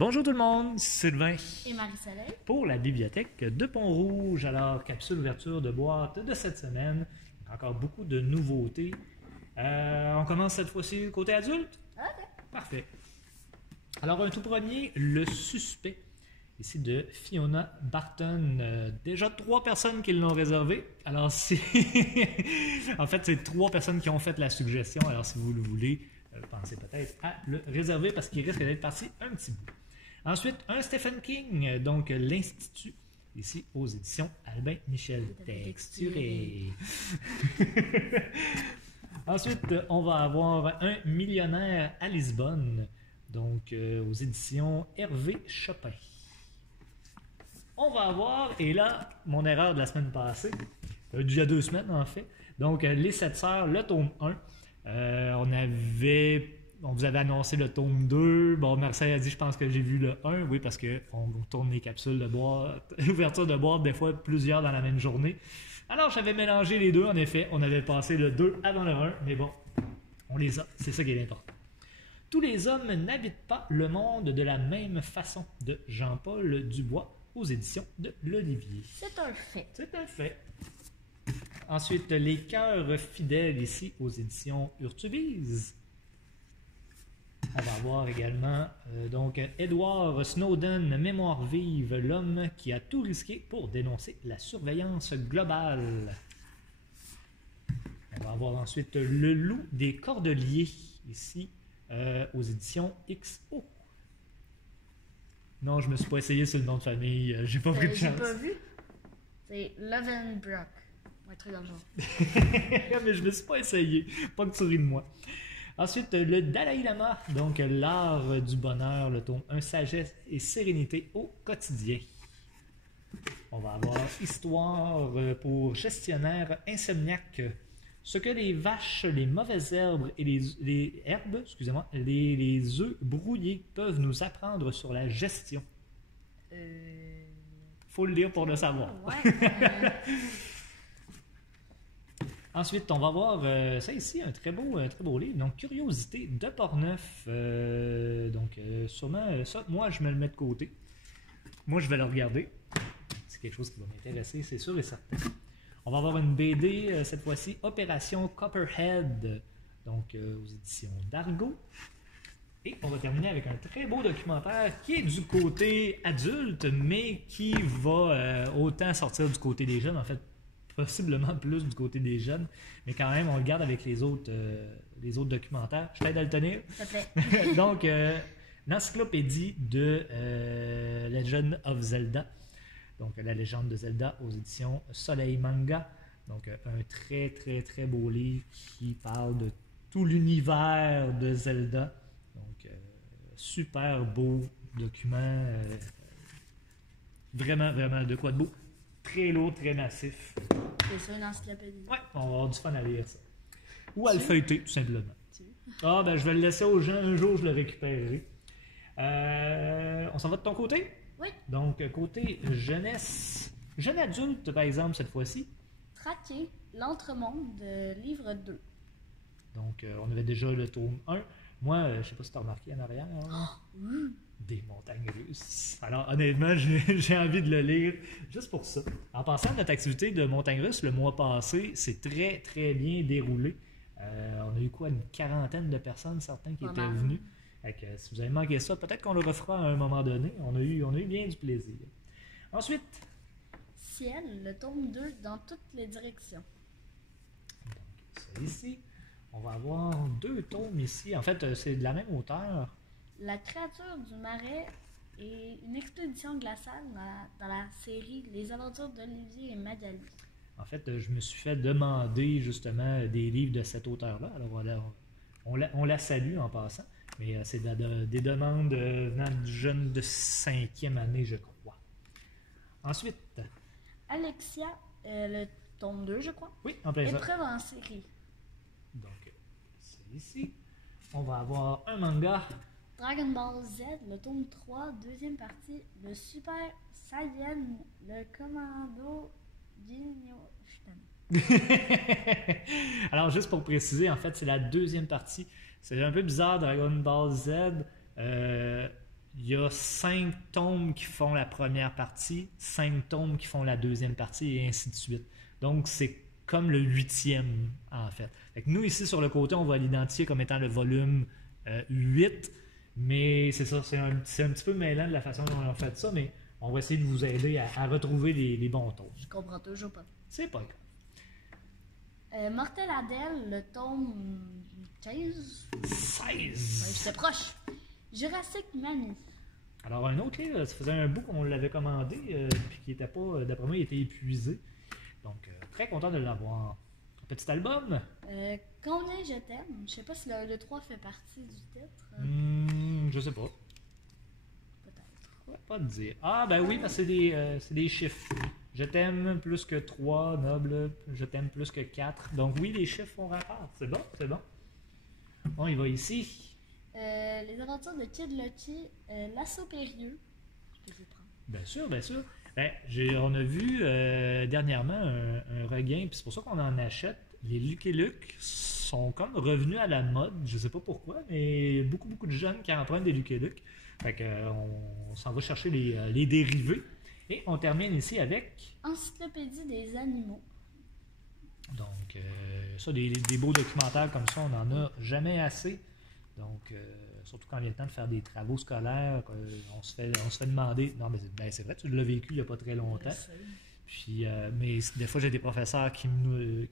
Bonjour tout le monde, c'est Sylvain Et Marie-Soleil. pour la bibliothèque de Pont-Rouge. Alors, capsule ouverture de boîte de cette semaine. Encore beaucoup de nouveautés. On commence cette fois-ci côté adulte? Ok. Parfait. Alors, un tout premier, Le Suspect, ici de Fiona Barton. Déjà 3 personnes qui l'ont réservé. Alors, en fait, c'est 3 personnes qui ont fait la suggestion. Alors, si vous le voulez, pensez peut-être à le réserver parce qu'il risque d'être parti un petit bout. Ensuite, un Stephen King, donc l'Institut, ici aux éditions Albin Michel, texturé. Ensuite, on va avoir un Millionnaire à Lisbonne, donc aux éditions Hervé Chopin. On va avoir, et là, mon erreur de la semaine passée, d'il y a 2 semaines en fait, donc Les 7 Sœurs, le tome 1. On vous avait annoncé le tome 2. Bon, Marcel a dit, je pense que j'ai vu le 1. Oui, parce qu'on tourne les capsules de boîte, ouverture de boîte, des fois plusieurs dans la même journée. Alors, j'avais mélangé les deux, en effet. On avait passé le 2 avant le 1, mais bon, on les a. C'est ça qui est important. Tous les hommes n'habitent pas le monde de la même façon, de Jean-Paul Dubois, aux éditions de l'Olivier. C'est un fait. C'est un fait. Ensuite, Les Cœurs fidèles, ici, aux éditions Urtubise. On va avoir également donc Edward Snowden, Mémoire vive, l'homme qui a tout risqué pour dénoncer la surveillance globale. On va avoir ensuite Le Loup des Cordeliers, ici, aux éditions XO. Non, je me suis pas essayé sur le nom de famille, j'ai pas pris de chance. J'ai pas vu. C'est Lovenbrock. Un truc dans le genre. Mais je me suis pas essayé. Pas que tu ris de moi. Ensuite, le Dalai Lama, donc l'art du bonheur, le tome 1, sagesse et sérénité au quotidien. On va avoir Histoire pour gestionnaire insomniaque. Ce que les vaches, les mauvaises herbes et les œufs brouillés peuvent nous apprendre sur la gestion. Faut le lire pour le savoir. Ouais. Ensuite, on va voir ça ici, un très beau livre. Donc, Curiosité de Portneuf. Sûrement, ça, moi, je me le mets de côté. Moi, je vais le regarder. C'est quelque chose qui va m'intéresser, c'est sûr et certain. On va avoir une BD, cette fois-ci, Opération Copperhead, donc aux éditions d'Argo. Et on va terminer avec un très beau documentaire qui est du côté adulte, mais qui va autant sortir du côté des jeunes, en fait, possiblement plus du côté des jeunes, mais quand même, on le garde avec les autres documentaires. Je t'aide à le tenir. Ça plaît. Donc, l'encyclopédie de Legend of Zelda, donc la légende de Zelda aux éditions Soleil Manga. Donc, un très, très, très beau livre qui parle de tout l'univers de Zelda. Donc, super beau document. Vraiment, vraiment de quoi de beau. Très lourd, très massif. C'est sur une encyclopédie. Ouais, on va avoir du fun à lire ça. Ou à le feuilleter, tout simplement. Tu veux? Ah, ben je vais le laisser aux gens, un jour je le récupérerai. On s'en va de ton côté? Oui. Donc, côté jeunesse, jeune adulte par exemple cette fois-ci. Traquer l'entremonde de livre 2. Donc, on avait déjà le tome 1. Moi, je sais pas si tu as remarqué en arrière. Des montagnes russes. Alors, honnêtement, j'ai envie de le lire juste pour ça. En passant, notre activité de montagnes russes le mois passé, c'est très, très bien déroulé. On a eu quoi, une 40aine de personnes, certains qui étaient venus. Si vous avez manqué ça, peut-être qu'on le refera à un moment donné. On a eu bien du plaisir. Ensuite, Ciel, le tome 2 dans toutes les directions. donc, ça ici. On va avoir 2 tomes ici. En fait, c'est de la même auteure. La créature du marais et une expédition glaciale dans la série Les aventures d'Olivier et Magali. En fait, je me suis fait demander justement des livres de cet auteur-là. Alors, on la salue en passant. Mais c'est des demandes venant de jeunes de 5e année, je crois. Ensuite, Alexia, le tome 2, je crois. oui, en plein ça. Épreuve en série. Donc, c'est ici. On va avoir un manga. Dragon Ball Z, le tome 3, deuxième partie. Le Super Saiyan, le Commando Ginyo. Alors, juste pour préciser, en fait, c'est la 2e partie. C'est un peu bizarre, Dragon Ball Z. il y a 5 tomes qui font la première partie, 5 tomes qui font la deuxième partie, et ainsi de suite. Donc, c'est comme le 8e, en fait. Fait que nous, ici, sur le côté, on va l'identifier comme étant le volume 8, mais c'est ça, c'est un petit peu mêlant de la façon dont on a fait ça, mais on va essayer de vous aider à retrouver les bons tomes. Je comprends toujours pas. C'est pas grave. Mortel Adèle, le tome 15. 16! J'étais proche. Jurassic Manie. Alors, un autre livre, ça faisait un bout qu'on l'avait commandé, puis qui n'était pas, d'après moi, il était épuisé. Donc, très content de l'avoir. Un petit album. Combien je t'aime. Je sais pas si le 3 fait partie du titre. Je sais pas. Peut-être. Ouais, pas te dire. Ah, ben oui, parce que c'est des chiffres. Je t'aime plus que 3, noble. Je t'aime plus que 4. Donc, oui, les chiffres font rapport. C'est bon, c'est bon. Bon, il va ici. Les aventures de Kid Lucky, l'assaut périlleux. Je vais prendre. Bien sûr, bien sûr. Ben, on a vu dernièrement un regain, puis c'est pour ça qu'on en achète. Les Lucky Luke sont comme revenus à la mode, je sais pas pourquoi, mais beaucoup de jeunes qui empruntent des Lucky Luke. Fait qu'on s'en va chercher les dérivés. Et on termine ici avec... Encyclopédie des animaux. Donc, ça, des beaux documentaires comme ça, on n'en a jamais assez. Donc, surtout quand il y a le temps de faire des travaux scolaires, on se fait demander... Non, mais c'est vrai, tu l'as vécu il n'y a pas très longtemps. Puis, mais des fois, j'ai des professeurs qui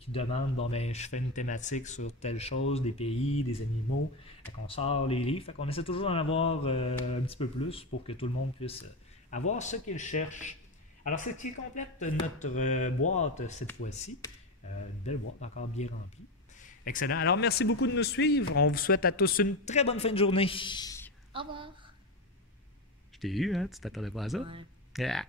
demandent, bon, ben, je fais une thématique sur telle chose, des pays, des animaux. Fait qu'on sort les livres. Fait qu'on essaie toujours d'en avoir un petit peu plus pour que tout le monde puisse avoir ce qu'il cherche. Alors, ce qui complète notre boîte cette fois-ci. Une belle boîte encore bien remplie. Excellent. Alors, merci beaucoup de nous suivre. On vous souhaite à tous une très bonne fin de journée. Au revoir. Je t'ai eu, hein? Tu t'attendais pas à ça? Ouais. Yeah.